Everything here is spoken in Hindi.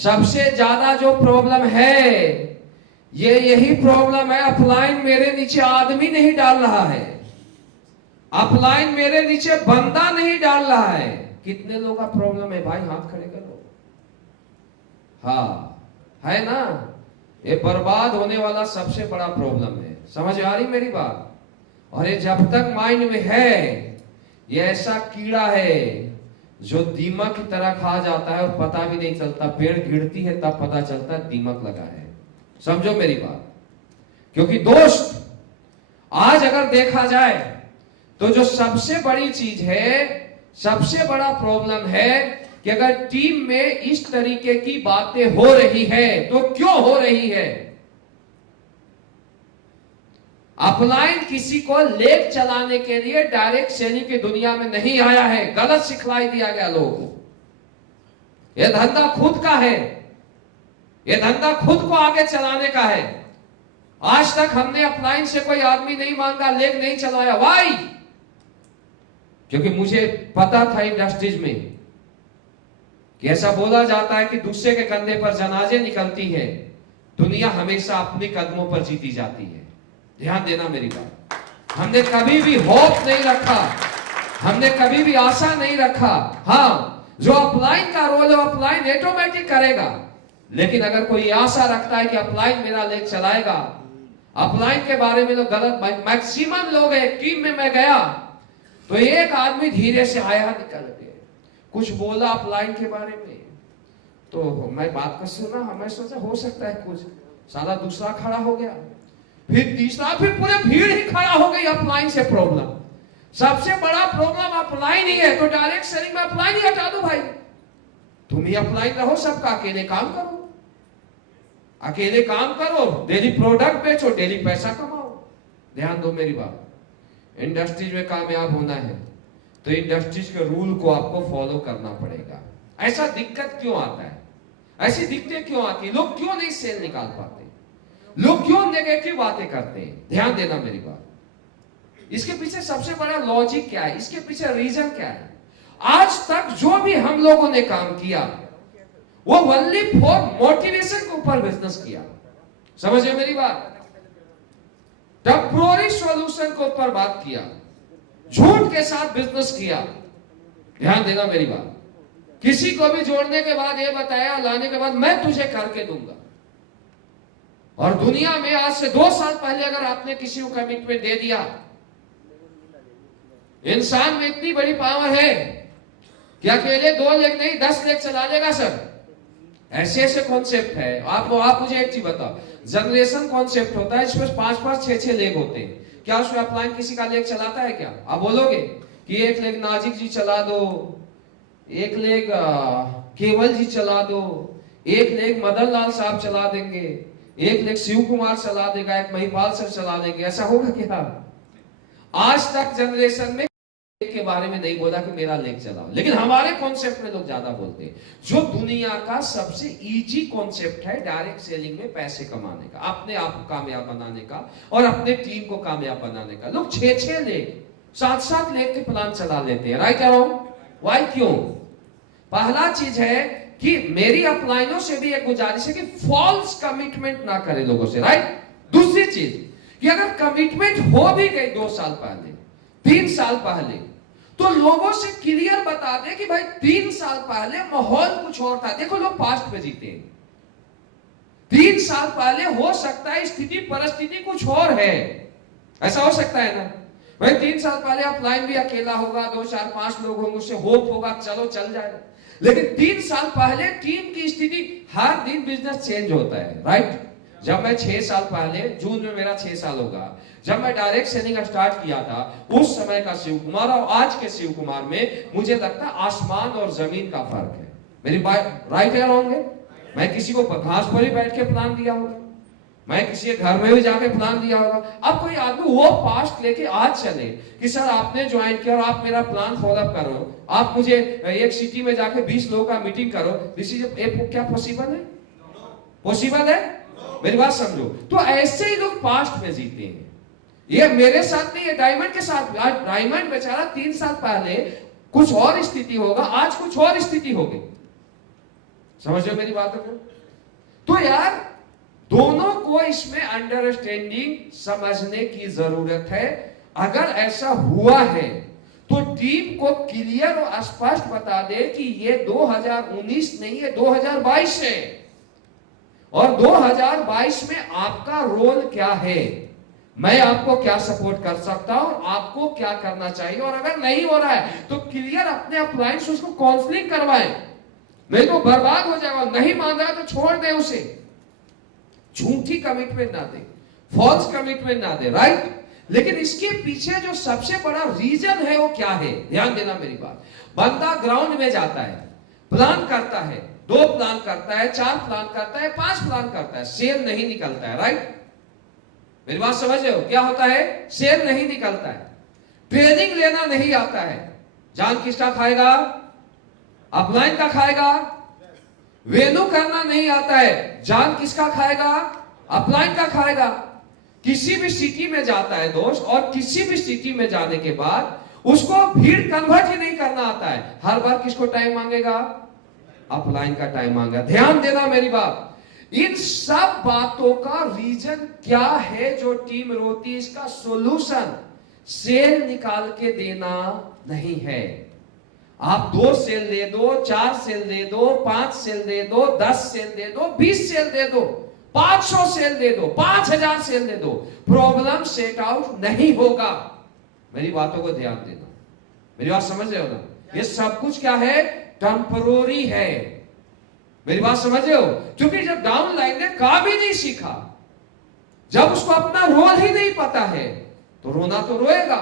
सबसे ज्यादा जो प्रॉब्लम है ये यही प्रॉब्लम है, अपलाइन मेरे नीचे आदमी नहीं डाल रहा है, अपलाइन मेरे नीचे बंदा नहीं डाल रहा है। कितने लोगों का प्रॉब्लम है भाई, हाथ खड़े करो। हाँ है ना, ये बर्बाद होने वाला सबसे बड़ा प्रॉब्लम है। समझ आ रही मेरी बात? और ये जब तक माइंड में है, ये ऐसा कीड़ा है जो दीमक की तरह खा जाता है और पता भी नहीं चलता। पेड़ गिरती है तब पता चलता है दीमक लगा है। समझो मेरी बात। क्योंकि दोस्त, आज अगर देखा जाए तो जो सबसे बड़ी चीज है, सबसे बड़ा प्रॉब्लम है कि अगर टीम में इस तरीके की बातें हो रही है तो क्यों हो रही है? अपलाइन किसी को लेग चलाने के लिए डायरेक्ट सेलिंग की दुनिया में नहीं आया है, गलत सिखलाई दिया गया लोगों को। यह धंधा खुद का है, यह धंधा खुद को आगे चलाने का है। आज तक हमने अपलाइन से कोई आदमी नहीं मांगा, लेग नहीं चलाया। वाई? क्योंकि मुझे पता था इंडस्ट्रीज में कि ऐसा बोला जाता है कि दूसरे के कंधे पर जनाजे निकलती है, दुनिया हमेशा अपने कदमों पर जीती जाती है। ध्यान देना मेरी बात। हमने कभी भी होप नहीं रखा, हमने कभी भी आशा नहीं रखा। हाँ, जो अपलाइन का रोल है अपलाइन ऑटोमेटिक करेगा, लेकिन अगर कोई आशा रखता है कि अपलाइन मेरा लेग चलाएगा, अपलाइन के बारे में तो गलत, मैक्सिमम लोग है। टीम में मैं गया तो एक आदमी धीरे से आया, निकल के कुछ बोला अपलाइन के बारे में, तो मैं बात को सुना, मैं सोचा हो सकता है कुछ, साला दूसरा खड़ा हो गया, फिर तीसरा, फिर पूरे भीड़ ही खड़ा हो गई। अपलाइन से प्रॉब्लम, सबसे बड़ा प्रॉब्लम अपलाइन ही है। तो डायरेक्ट सेलिंग में अपलाइन ही हटा दो भाई। तुम ही अपलाइन रहो, सबका अकेले काम करो, अकेले काम करो, डेली प्रोडक्ट बेचो, डेली पैसा कमाओ। ध्यान दो मेरी बात। इंडस्ट्रीज में कामयाब होना है तो इंडस्ट्रीज के रूल को आपको फॉलो करना पड़ेगा। ऐसा दिक्कत क्यों आता है, ऐसी दिक्कतें क्यों आती है? लोग क्यों नहीं सेल निकाल पाते, लोग क्यों नेगेटिव बातें करते हैं? ध्यान देना मेरी बात। इसके पीछे सबसे बड़ा लॉजिक क्या है, इसके पीछे रीजन क्या है? आज तक जो भी हम लोगों ने काम किया वो ओनली फॉर मोटिवेशन के ऊपर बिजनेस किया। समझिए मेरी बात। टेम्पररी सॉल्यूशन के ऊपर बात किया, झूठ के साथ बिजनेस किया। ध्यान देना मेरी बात। किसी को भी जोड़ने के बाद ये बताया, लाने के बाद मैं तुझे करके दूंगा। और दुनिया में आज से 2 साल पहले अगर आपने किसी को कमिटमेंट दे दिया, इंसान में इतनी बड़ी पावर है कि अकेले 2 लेग नहीं 10 लेग चला लेगा सर। ऐसे ऐसे कॉन्सेप्ट है। आप मुझे एक चीज बताओ, जनरेशन कॉन्सेप्ट होता है, इसमें 5-5, 6-6 लेग होते हैं। क्या उसमें अपलाइन किसी का लेग चलाता है क्या? आप बोलोगे कि एक लेग नाजिक जी चला दो, एक लेग केवल जी चला दो, एक लेग मदन लाल साहब चला देंगे, एक लेग शिव कुमार चला देगा, एक महिपाल सर चला देंगे। ऐसा होगा क्या? आज तक जनरेशन में के बारे में नहीं बोला कि मेरा लेग चलाओ, लेकिन हमारे कॉन्सेप्ट में लोग ज्यादा बोलते हैं। जो दुनिया का सबसे इजी कॉन्सेप्ट है डायरेक्ट सेलिंग में पैसे कमाने का, अपने आप को कामयाब बनाने का और अपने टीम को कामयाब बनाने का। लोग 6-6 लेग 7-7 लेग के प्लान चला लेते हैं। राइट और रॉन्ग? व्हाई? क्यों? पहला चीज है कि मेरी अपलाइनों से भी एक गुजारिश है कि फॉल्स कमिटमेंट ना करें लोगों से। राइट? दूसरी चीज कि अगर कमिटमेंट हो भी गई 2 साल पहले, 3 साल पहले, तो लोगों से क्लियर बता दे कि भाई 3 साल पहले माहौल कुछ और था। देखो लोग पास्ट में जीते हैं। 3 साल पहले हो सकता है स्थिति परिस्थिति कुछ और है, ऐसा हो सकता है ना भाई। 3 साल पहले अपलाइन भी अकेला होगा, 2, 4, 5 लोग होंगे, उससे होप होगा चलो चल जाएगा। लेकिन 3 साल पहले टीम की स्थिति, हर दिन बिजनेस चेंज होता है। राइट? जब मैं 6 साल पहले, जून में मेरा 6 साल होगा, जब मैं डायरेक्ट सेलिंग स्टार्ट किया था, उस समय का शिव कुमार और आज के शिव कुमार में मुझे लगता है आसमान और जमीन का फर्क है। मेरी बात राइट है रॉन्ग है? मैं किसी को घास पर ही बैठ के प्लान दिया होगा, मैं किसी के घर में भी जाके प्लान दिया होगा। अब कोई आदमी वो पास्ट लेके आज चले कि सर आपने ज्वाइन किया और आप मेरा प्लान फॉलो अप करो, आप मुझे एक सिटी में जाके 20 लोगों का मीटिंग करो, दिस इज क्या पॉसिबल है? पॉसिबल है? मेरी बात समझो। तो ऐसे ही लोग पास्ट में जीते हैं। ये मेरे साथ नहीं है, डायमंड के साथ। आज डायमंड बेचारा 3 साल पहले कुछ और स्थिति होगा, आज कुछ और स्थिति होगी। समझ रहे हो मेरी बातों को? तो यार दोनों को इसमें अंडरस्टैंडिंग समझने की जरूरत है। अगर ऐसा हुआ है तो टीम को क्लियर और स्पष्ट बता दे कि ये 2019 नहीं है, 2022 है, और 2022 में आपका रोल क्या है, मैं आपको क्या सपोर्ट कर सकता हूं, आपको क्या करना चाहिए। और अगर नहीं हो रहा है तो क्लियर अपने अप्लायंस उसको काउंसलिंग करवाएं, नहीं तो बर्बाद हो जाएगा। नहीं मान रहा तो छोड़ दे उसे, झूठी कमिटमेंट ना दे, फॉल्स कमिटमेंट ना दे, राइट। लेकिन इसके पीछे जो सबसे बड़ा रीजन है वो क्या है, ध्यान देना मेरी बात। बंदा ग्राउंड में जाता है, प्लान करता है, 2 प्लान करता है, 4 प्लान करता है, 5 प्लान करता है, सेल नहीं निकलता है, राइट। मेरी बात समझ रहे हो? क्या होता है? सेल नहीं निकलता है। ट्रेनिंग लेना नहीं आता है, जान किसका खाएगा? अपलाइन का खाएगा। वेन्यू करना नहीं आता है, जान किसका खाएगा? अपलाइन का खाएगा। किसी भी सिटी में जाता है दोस्त, और किसी भी सिटी में जाने के बाद उसको भीड़ कन्वर्ट ही नहीं करना आता है, हर बार किसको टाइम मांगेगा? अपलाइन का टाइम मांगेगा। ध्यान देना मेरी बात। इन सब बातों का रीजन क्या है जो टीम रोती, इसका सॉल्यूशन सेल निकाल के देना नहीं है। आप 2 सेल दे दो, 4 सेल दे दो, 5 सेल दे दो, 10 सेल दे दो, 20 सेल दे दो, 500 सेल दे दो, 5000 सेल दे दो, प्रॉब्लम सेट आउट नहीं होगा। मेरी बातों को ध्यान देना, मेरी बात समझ रहे हो ना? ये सब कुछ क्या है? टेम्पररी है। मेरी बात समझ रहे हो? क्योंकि जब डाउन लाइन ने काम ही नहीं सीखा, जब उसको अपना रोल ही नहीं पता है, तो रोना तो रोएगा।